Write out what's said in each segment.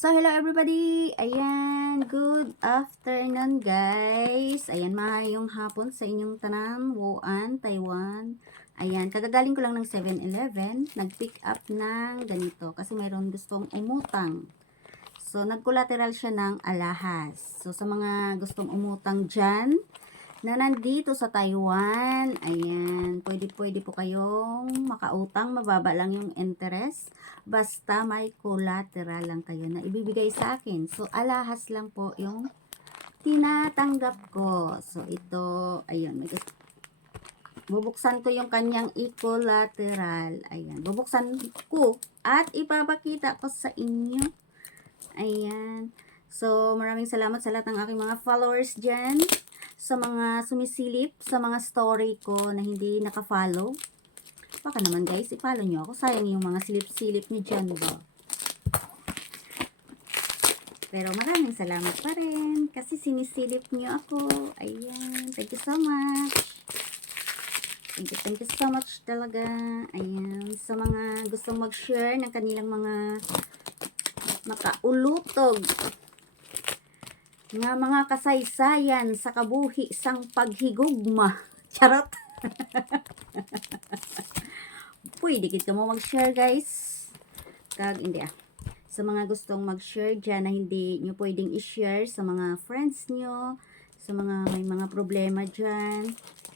So, hello everybody! Ayan, good afternoon guys! Ayan, maayong hapon sa inyong tanan, Wuan, Taiwan. Ayan, kagagaling ko lang ng 7-Eleven, nag-pick up ng ganito kasi mayroon gustong umutang. So, nag-collateral siya ng alahas. So, sa mga gustong umutang dyan, na nandito sa Taiwan, ayan, pwede po kayong makautang, mababa lang yung interest, basta may collateral lang kayo na ibibigay sa akin. So, alahas lang po yung tinatanggap ko. So, ito, ayun, bubuksan ko yung kanyang e-collateral. Ayan, bubuksan ko at ipapakita ko sa inyo. Ayan. So, maraming salamat sa lahat ng aking mga followers dyan. Sa mga sumisilip, sa mga story ko na hindi naka-follow. Baka naman guys, i-follow nyo ako. Sayang yung mga silip-silip ni dyan ba. Pero maraming salamat pa rin. Kasi sinisilip nyo ako. Ayan. Thank you so much. Thank you so much talaga. Ayan. Sa mga gustong mag-share ng kanilang mga makaulutog nga mga kasaysayan sa kabuhi sang paghigugma. Charot. Pwede kit ka mo mag-share guys. Kag hindi sa mga gustong mag-share dyan na hindi nyo pwedeng i-share sa mga friends nyo, sa mga may mga problema dyan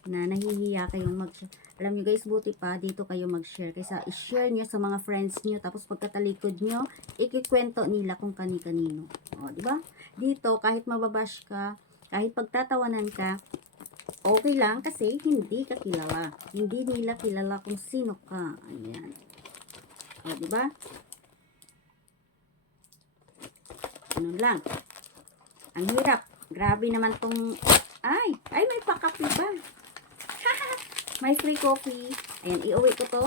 na nahihiya kayong mag-share. Alam nyo guys, buti pa dito kayo mag-share kaysa i-share nyo sa mga friends nyo tapos pagkatalikod nyo, ikikwento nila kung kani-kanino. O, diba? Dito, kahit mababash ka, kahit pagtatawanan ka, okay lang kasi hindi ka kilala. Hindi nila kilala kung sino ka. Ayan. O, diba? Ano lang. Ang hirap. Grabe naman tong... Ay, may pakapi ba? May free coffee. Ayan, iuwi ko to.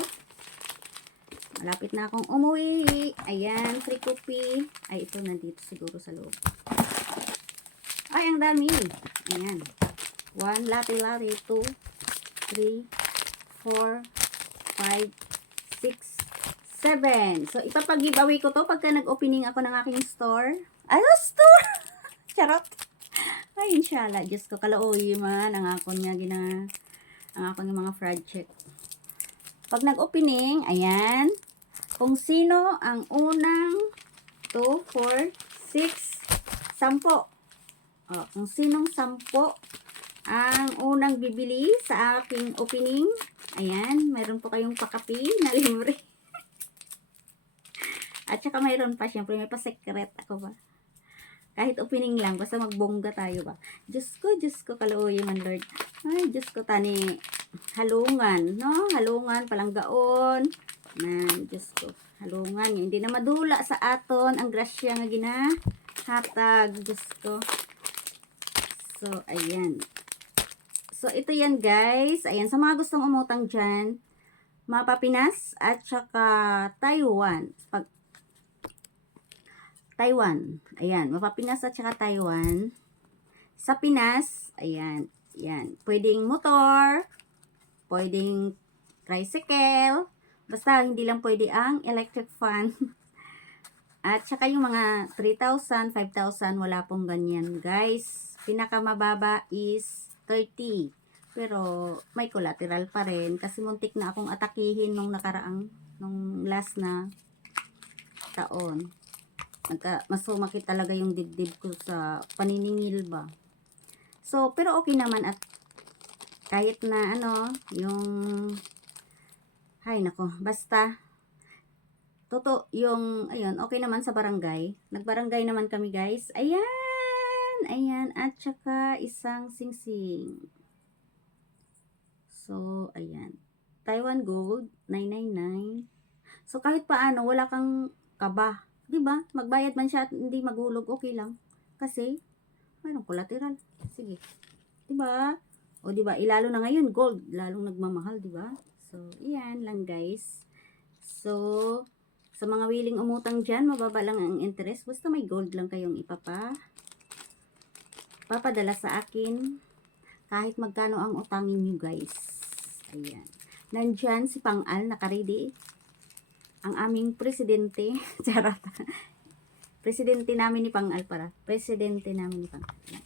Malapit na akong umuwi. Ayan, free coffee. Ay, ito nandito siguro sa loob. Ay, ang dami. Ayan. 1, latte, 2, 3, 4, 5, 6, 7. So, ipapag-giveaway ko to pagka nag-opening ako ng aking store. Ay, store! Charot! Ay, inshallah. Diyos ko, kalooy man. Ang akon nga ang akong mga project. Pag nag-opening, ayan. Kung sino ang unang 2, 4, 6, 10. Kung sinong 10 ang unang bibili sa aking opening, ayan, mayroon po kayong pakapi na libre. At saka mayroon pa, syempre may pa-secret ako ba. Kahit opening lang, basta magbongga tayo ba. Diyos ko, kalooy man Lord. Ay, Diyos ko, tani, halungan, no? Halungan, palanggaon. Diyos ko, halungan. Hindi na madula sa aton ang grasya nga ginahatag. Diyos ko. So, ayan. So, ito yan guys. Ayan, sa mga gustong umutang dyan, Mapapinas at saka Taiwan. Taiwan. Ayan, Mapapinas at saka Taiwan. Sa Pinas, ayan, yan. Pwedeng motor, pwedeng tricycle, basta hindi lang pwede ang electric fan. At saka yung mga 3,000, 5,000, wala pong ganyan guys. Pinakamababa is 30. Pero may collateral pa rin kasi muntik na akong atakihin nung nung last na taon. Mas sumakit talaga yung dibdib ko sa paniningil ba. So, pero okay naman at kahit na yung hay nako, basta ayun, okay naman sa barangay. Nagbarangay naman kami guys. Ayan, at saka isang singsing. So, ayan. Taiwan Gold, 999. So, kahit paano, wala kang kaba. Diba? Magbayad man siya at hindi magulog, okay lang. Kasi, mayroong collateral. Sige. Diba? O diba, ilalo na ngayon, gold. Lalong nagmamahal, diba? So, iyan lang guys. So, sa mga willing umutang dyan, mababa lang ang interest. Basta may gold lang kayong papadala sa akin. Kahit magkano ang utangin nyo guys. Ayan. Nandyan si Pang-al, nakaready. Ang aming presidente. Charot. Presidente namin ni Pang Alpara. Presidente namin ni Pang Alpara.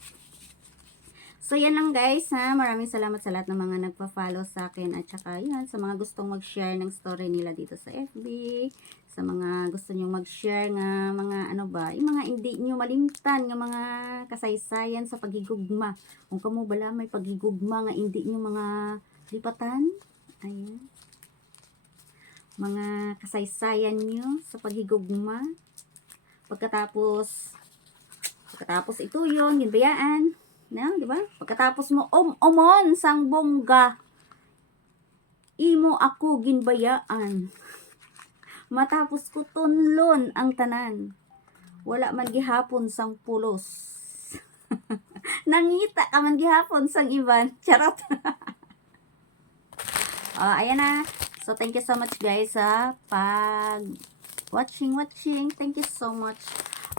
So, yan lang guys ha. Maraming salamat sa lahat ng mga nagpa-follow sa akin. At saka yan, sa mga gustong mag-share ng story nila dito sa FB. Sa mga gusto nyo mag-share nga mga ano ba. Yung mga hindi nyo malimtan. Yung mga kasaysayan sa paghigugma. Kung kamo bala may paghigugma nga hindi nyo mga lipatan. Ayan. Mga kasaysayan nyo sa paghigugma. Pagkatapos ito yun, ginbayaan. No, di ba? Pagkatapos mo omon sang bongga, imo ako ginbayaan. Matapos ko tunlon ang tanan. Wala man gihapon sang pulos. Nangita ka man gihapon sang iban. Charot. Ayan na. So, thank you so much guys sa pag watching. Thank you so much.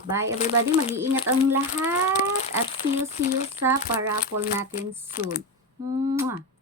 Bye everybody. Mag-iingat ang lahat. At see you sa paraffle natin soon. Mwah.